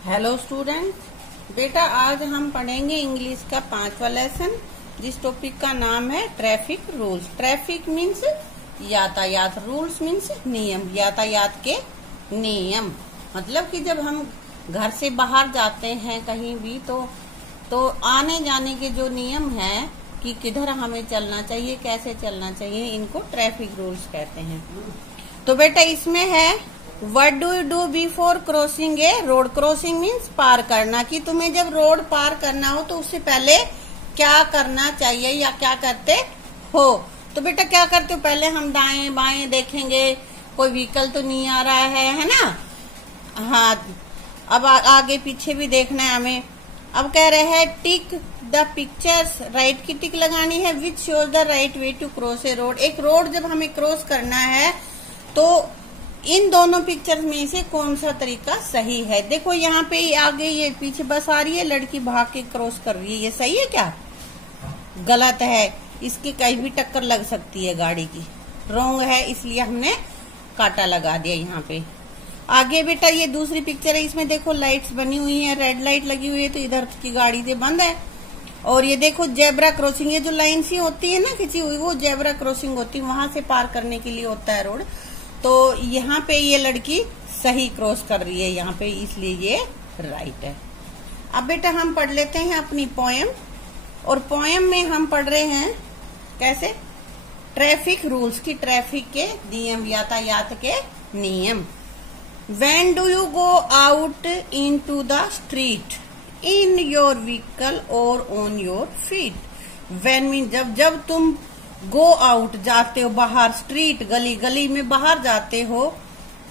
Hello student, बेटा आज हम पढ़ेंगे इंग्लिश का 5वां लेसन, जिस टॉपिक का नाम है ट्रैफिक रूल्स। ट्रैफिक मीन्स यातायात, रूल्स मीन्स नियम, यातायात के नियम। मतलब कि जब हम घर से बाहर जाते हैं कहीं भी तो आने जाने के जो नियम है कि किधर हमें चलना चाहिए, कैसे चलना चाहिए, इनको ट्रैफिक रूल्स कहते हैं। तो बेटा इसमें है What do you do before crossing a road? Crossing means पार करना, कि तुम्हें जब रोड पार करना हो तो उससे पहले क्या करना चाहिए या क्या करते हो। तो बेटा क्या करते हो, पहले हम दाएं बाएं देखेंगे, कोई व्हीकल तो नहीं आ रहा है ना। हाँ, अब आगे पीछे भी देखना है हमें। अब कह रहे हैं टिक द पिक्चर्स, राइट की टिक लगानी है, which shows the right way to cross a road. एक रोड जब हमें क्रॉस करना है तो इन दोनों पिक्चर में से कौन सा तरीका सही है। देखो यहाँ पे आगे ये पीछे बस आ रही है, लड़की भाग के क्रॉस कर रही है, ये सही है क्या? गलत है, इसकी कहीं भी टक्कर लग सकती है गाड़ी की, रॉन्ग है, इसलिए हमने कांटा लगा दिया यहाँ पे। आगे बेटा ये दूसरी पिक्चर है, इसमें देखो लाइट्स बनी हुई है, रेड लाइट लगी हुई है, तो इधर की गाड़ी से बंद है। और ये देखो जेब्रा क्रॉसिंग, ये जो लाइन सी होती है ना खिंची हुई, वो जेब्रा क्रॉसिंग होती है, वहां से पार करने के लिए होता है रोड। तो यहाँ पे ये लड़की सही क्रॉस कर रही है यहाँ पे, इसलिए ये राइट है। अब बेटा हम पढ़ लेते हैं अपनी पोयम, और पोयम में हम पढ़ रहे हैं कैसे ट्रैफिक रूल्स की, ट्रैफिक के नियम, यातायात के नियम। When do you go out into the street? In your vehicle or on your feet? When means जब तुम गो आउट जाते हो बाहर, स्ट्रीट गली, गली में बाहर जाते हो।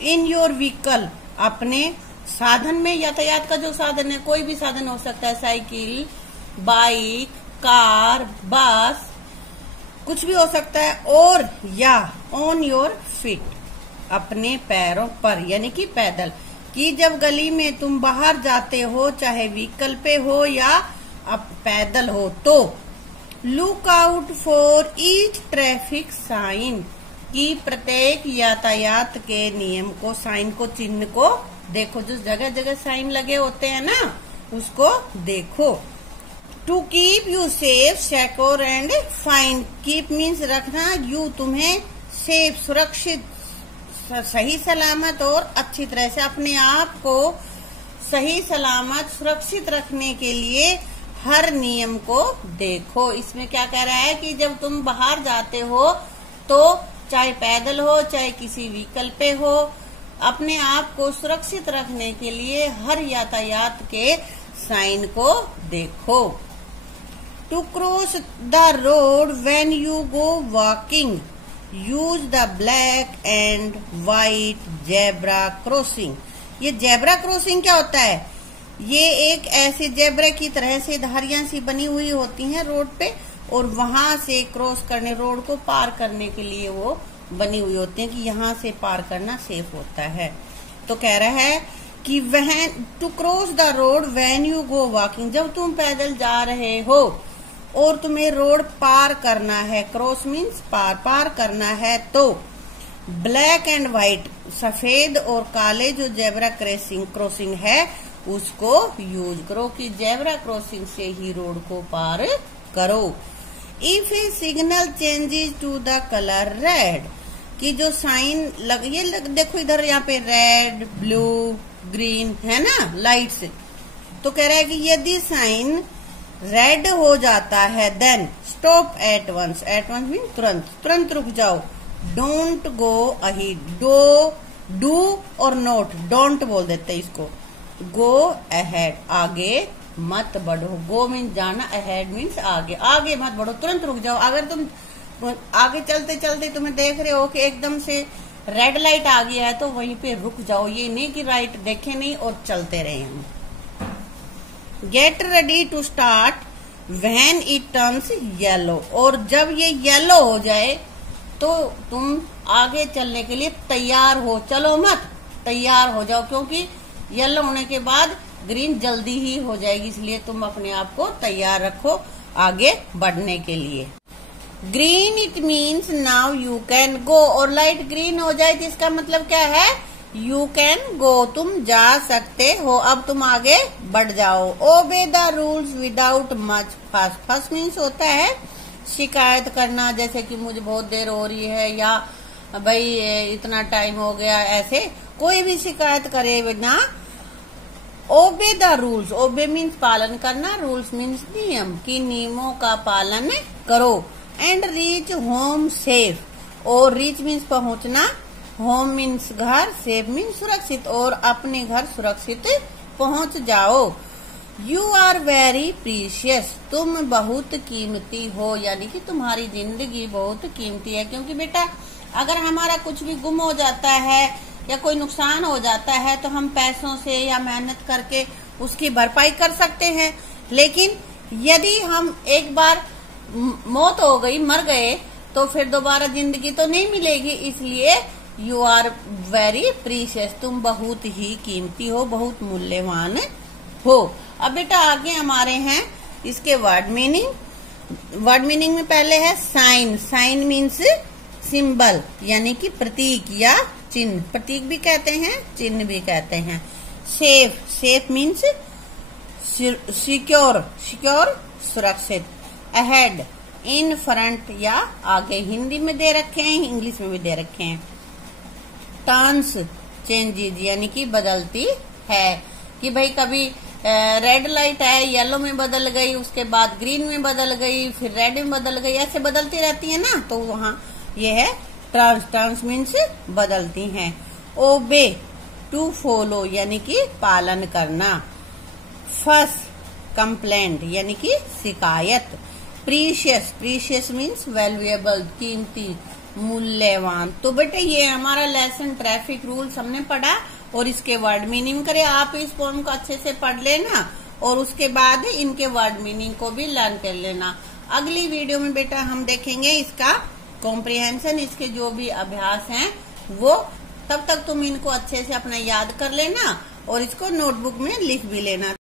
इन योर व्हीकल अपने साधन में, यातायात का जो साधन है कोई भी साधन हो सकता है, साइकिल, बाइक, कार, बस, कुछ भी हो सकता है। और या ऑन योर फीट, अपने पैरों पर, यानी कि पैदल, कि जब गली में तुम बाहर जाते हो, चाहे व्हीकल पे हो या अब पैदल हो, तो look out for each traffic sign, की प्रत्येक यातायात के नियम को, साइन को, चिन्ह को देखो। जो जगह जगह साइन लगे होते हैं ना, उसको देखो। To keep you safe, secure and fine. Keep means रखना, यू तुम्हें, सेफ सुरक्षित, सही सलामत और अच्छी तरह से, अपने आप को सही सलामत सुरक्षित रखने के लिए हर नियम को देखो। इसमें क्या कह रहा है कि जब तुम बाहर जाते हो तो चाहे पैदल हो चाहे किसी व्हीकल पे हो, अपने आप को सुरक्षित रखने के लिए हर यातायात के साइन को देखो। To cross the road when you go walking, use the black and white zebra crossing. ये जेब्रा क्रॉसिंग क्या होता है? ये एक ऐसे जेब्रा की तरह से धारियां सी बनी हुई होती हैं रोड पे, और वहां से क्रॉस करने, रोड को पार करने के लिए वो बनी हुई होती हैं कि यहाँ से पार करना सेफ होता है। तो कह रहा है कि वह to cross the road when you go walking, जब तुम पैदल जा रहे हो और तुम्हें रोड पार करना है, क्रॉस मीन्स पार करना है, तो ब्लैक एंड व्हाइट, सफेद और काले जो जेब्रा क्रॉसिंग है उसको यूज करो, कि जेब्रा क्रॉसिंग से ही रोड को पार करो। If a signal changes to the colour red, कि जो साइन देखो इधर यहाँ पे रेड, ब्लू, ग्रीन है ना लाइट्स, तो कह रहा है कि यदि साइन रेड हो जाता है then stop at once, at once mean तुरंत रुक जाओ। डोंट गो अहेड, डू और नोट, डोंट बोल देते इसको। गो अहेड, आगे मत बढ़ो। गो मीन्स जाना, अहेड मीन्स आगे, आगे मत बढ़ो, तुरंत रुक जाओ। अगर तुम आगे चलते चलते तुम्हें देख रहे हो कि एकदम से रेड लाइट आ गया है, तो वहीं पे रुक जाओ, ये नहीं कि राइट देखे नहीं और चलते रहे हम। Get ready to start when it turns yellow, और जब ये येलो हो जाए तो तुम आगे चलने के लिए तैयार हो, चलो मत, तैयार हो जाओ, क्योंकि येलो होने के बाद ग्रीन जल्दी ही हो जाएगी, इसलिए तुम अपने आप को तैयार रखो आगे बढ़ने के लिए। Green it means now you can go, और लाइट ग्रीन हो जाए तो इसका मतलब क्या है यू कैन गो, तुम जा सकते हो, अब तुम आगे बढ़ जाओ। Obey the rules without much फस, फस मीन्स होता है शिकायत करना, जैसे कि मुझे बहुत देर हो रही है या भाई इतना टाइम हो गया, ऐसे कोई भी शिकायत करे बिना। ओबे द रूल्स, ओबे मीन्स पालन करना, रूल्स मीन्स नियम, कि नियमों का पालन करो। एंड रीच होम सेफ, और रीच मीन्स पहुंचना, होम मीन्स घर, सेफ मीन्स सुरक्षित, और अपने घर सुरक्षित पहुंच जाओ। यू आर वेरी प्रीशियस, तुम बहुत कीमती हो, यानी कि तुम्हारी जिंदगी बहुत कीमती है। क्योंकि बेटा अगर हमारा कुछ भी गुम हो जाता है या कोई नुकसान हो जाता है तो हम पैसों से या मेहनत करके उसकी भरपाई कर सकते हैं, लेकिन यदि हम एक बार मौत हो गई, मर गए, तो फिर दोबारा जिंदगी तो नहीं मिलेगी। इसलिए यू आर वेरी प्रीशियस, तुम बहुत ही कीमती हो, बहुत मूल्यवान हो। अब बेटा आगे हमारे हैं इसके वर्ड मीनिंग। वर्ड मीनिंग में पहले है साइन। साइन मीन्स सिंबल, यानी कि प्रतीक या चिन्ह, प्रतीक भी कहते हैं, चिन्ह भी कहते हैं। Safe, safe means secure, secure सुरक्षित। अहेड, इन फ्रंट या आगे, हिंदी में दे रखे हैं, इंग्लिश में भी दे रखे हैं। टर्न्स, चेंजेज, यानी कि बदलती है, कि भाई कभी रेड लाइट है, येलो में बदल गई, उसके बाद ग्रीन में बदल गई, फिर रेड में बदल गई, ऐसे बदलती रहती है ना, तो वहां ये है टर्न्स। टर्न्स मीन्स बदलती हैं। ओबे, टू फॉलो, यानी कि पालन करना। फस, कंप्लेंट, यानी कि शिकायत। प्रीशियस, प्रीशियस मीन्स वैल्यूएबल, कीमती, मूल्यवान। तो बेटे ये हमारा लेसन ट्रैफिक रूल्स हमने पढ़ा और इसके वर्ड मीनिंग करे। आप इस पोएम को अच्छे से पढ़ लेना और उसके बाद इनके वर्ड मीनिंग को भी लर्न कर लेना। अगली वीडियो में बेटा हम देखेंगे इसका कॉम्प्रिहेंशन, इसके जो भी अभ्यास हैं वो। तब तक तुम इनको अच्छे से अपना याद कर लेना और इसको नोटबुक में लिख भी लेना।